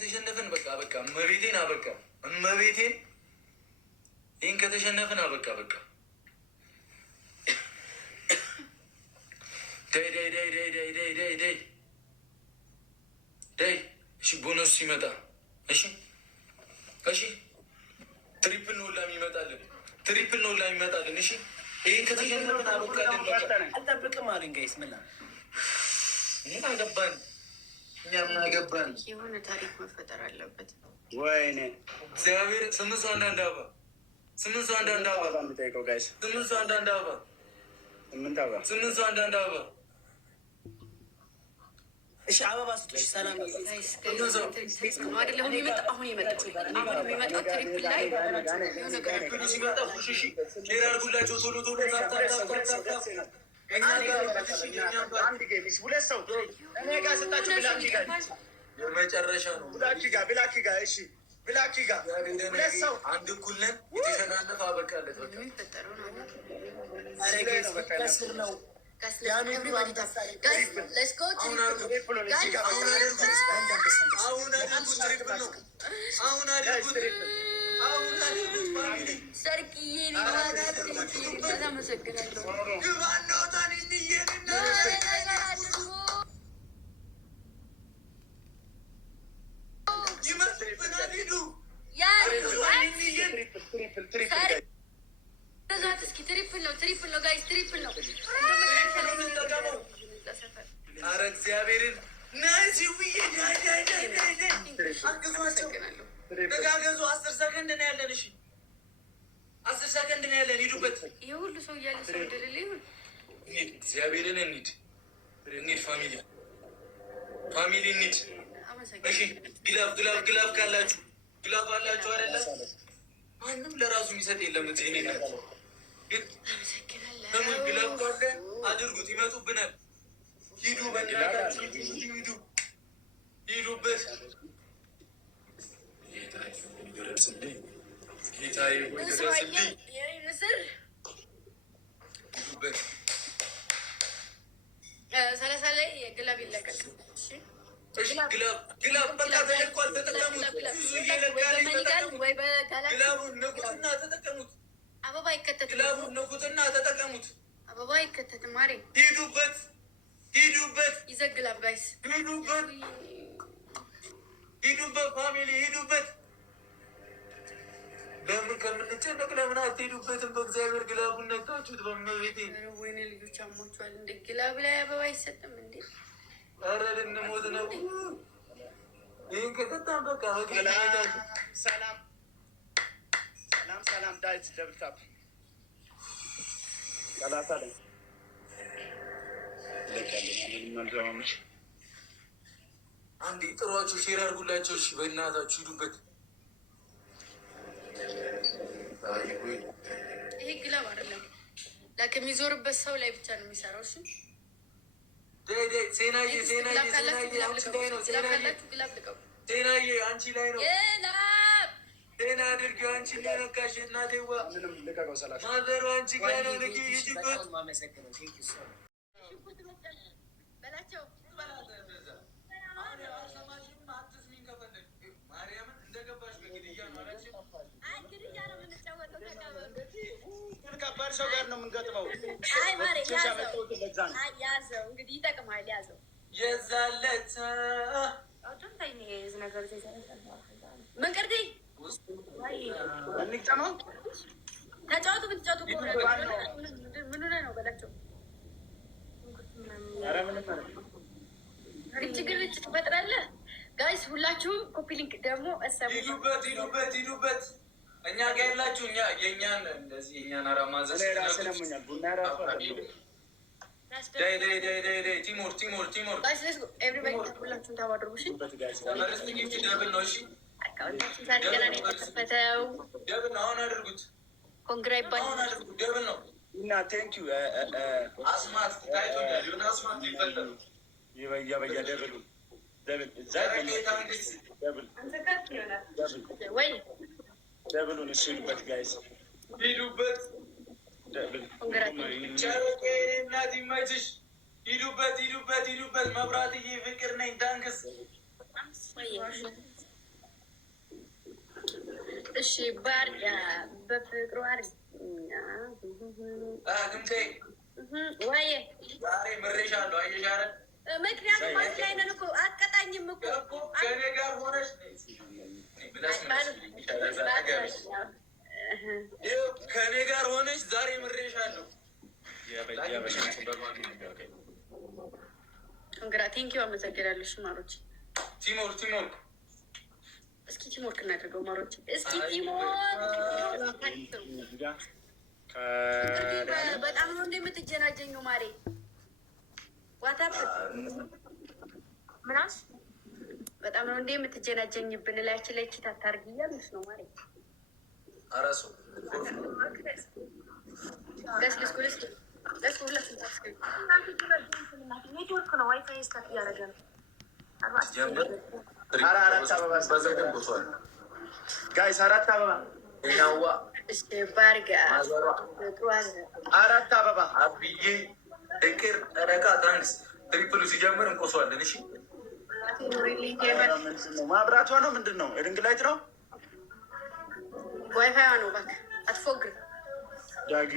ከተሸነፍን በቃ እመቤቴን አበቃ እመቤቴን ይህን ከተሸነፍን አበቃ በቃ ዳይ እሺ ቦነሱ ሲመጣ እሺ ትሪፕል ነው ላ የሚመጣልን እሺ ይህን ከተሸነፍን አበቃልን በቃ አልጠብቅም አለኝ ጋይስ ምን ምን አገባን እኛ ምን አገባን የሆነ ታሪክ መፈጠር አለበት ወይኔ እግዚአብሔር ስምንት ሰው አንዳንድ አበባ ስምንት ሰው አንዳንድ አበባ እሺ አበባ ስጡሽ ሰላም አይደለም የሚመጣው አሁን የመጣው ትሪፕል ላይ ሼር አድርጉላቸው ቶሎ ሁለት ሰው እኔ ጋር ስጣችሁ የመጨረሻ ነው ብላኪ ጋር እሺ ብላኪ ጋር ሁለት ሰው አንድ እኩል ነን የተሸናነፈ አበቃለት በቃ ከስር ነው ትሪፕል ነው ጋይስ ትሪፕል ነው ኧረ እግዚአብሔርን ተጋገዙ 10 ሰከንድ ነው ያለን እሺ 10 ሰከንድ ነው ያለን ሂዱበት ይሄ ሁሉ ሰው እያለ ሰው እንደሌለ ይሁን እግዚአብሔርን እንሂድ ፋሚሊ እንሂድ እሺ ግላፍ ካላችሁ ግላፍ አላችሁ አይደለ ማንም ለራሱ የሚሰጥ የለም እኔ ለምን ግላፍ ካለ አድርጉት ይመጡብናል ሂዱ በእናታችሁ ሂዱበት ጌታዬ ወይ ድረስልኝ ሂዱበት 30 ላይ ግላብ ይለቀቅ ግላብ በቃ ተለቋል ተጠቀሙት ብዙ እየለጋለ ግላቡን ነቁትና ተጠቀሙት አበባ ይከተት ግላቡን ነቁትና ተጠቀሙት አበባ ይከተት ማሪ ሂዱበት ይዘግላብ ጋይስ ሂዱበት ፋሚሊ ሂዱበት ለምን ከምንጨነቅ ለምን አትሄዱበትም በእግዚአብሔር ግላቡን ነካችሁት በመቤቴ ወይኔ ልጆች አሟቸዋል እንደ ግላብ ላይ አበባ አይሰጥም እንዴ ኧረ ልንሞት ነው ይህን ከቀጣም በቃ ሰላም ዳይት ደብልታፕ ሰላሳ ላይ አንዴ ጥሯቸው ሼር አድርጉላቸው እሺ በእናታችሁ ሂዱበት ይሄ ግላብ አይደለም ላክ የሚዞርበት ሰው ላይ ብቻ ነው የሚሰራው እሺ ሴናዬ አንቺ ላይ ነው ጤና አድርጊው አንቺ ላይ ነካሽ እናቴዋ ማዘሩ አንቺ ጋር ነው ንቂ ሂጂበት በላቸው ማርያምን እንደገባሽ በግድያ ማለት ከባድ ሰው ጋር ነው የምንገጥመው ያዘው እንግዲህ ይጠቅማል ያዘው የዛለት መንቀርዴ እንግጠመው ተጫወቱ ብትጫወቱ ምን ሆነ ነው በላቸው ችግር ትፈጥራለህ ጋይስ ሁላችሁም ኮፒ ሊንክ ደግሞ ሂዱበት እኛ ጋር ያላችሁ የእኛን እንደዚህ የእኛን አራማዘዝ ቲሞር ሁላችሁም ታዋድርጉ ደብል ነው እሺ የተከፈተው ደብል ነው አሁን አድርጉት ኮንግራ ይባላል ደብል ነው እና ቴንኪዩ አስማት ታይቶኛል የሆነ አስማት ይፈጠሩ ይበያ ደብሉ ደብሉን እሱ ሂዱበት ጋይስ ሂዱበት እናት ይመችሽ ሂዱበት መብራትዬ ፍቅር ነኝ ታንክስ እሺ ባርጋ በፍቅሩ አርግ ግምቴ ወይ ዛሬ ምሬሻለሁ። አየሽ አይደል? ምክንያቱም አንድ ላይ ነን እኮ አትቀጣኝም እኮ ከእኔ ጋር ሆነሽ ከእኔ ጋር ሆነሽ ዛሬ ምሬሻለሁ። እንግራ ቴንኪው አመሰግናለሁ። ማሮች ቲሞርክ እስኪ ቲሞርክ እናድርገው ማሮች። እስኪ ቲሞርክ በጣም ነው እንደምትጀናጀኘው ማሬ። ዋታፕ ምናስ በጣም ነው እንደምትጀናጀኝብን ላያችን ላይ ኪት አታርጊ እያሉሽ ነው ማሬ። አራሱ ኔትወርክ ነው ዋይፋይ ስታት እያደረገ ነው። አራት አበባ ጋይስ፣ አራት አበባ ባርጋ አራት አበባ አብዬ እቅር ረቃ ታንክስ ትሪፕሉ ሲጀምር እንቆሷለን። እሺ ማብራቷ ነው ምንድን ነው? የድንግ ላይት ነው ዋይፋይ ነው። እባክህ አትፎግር ዳጊ።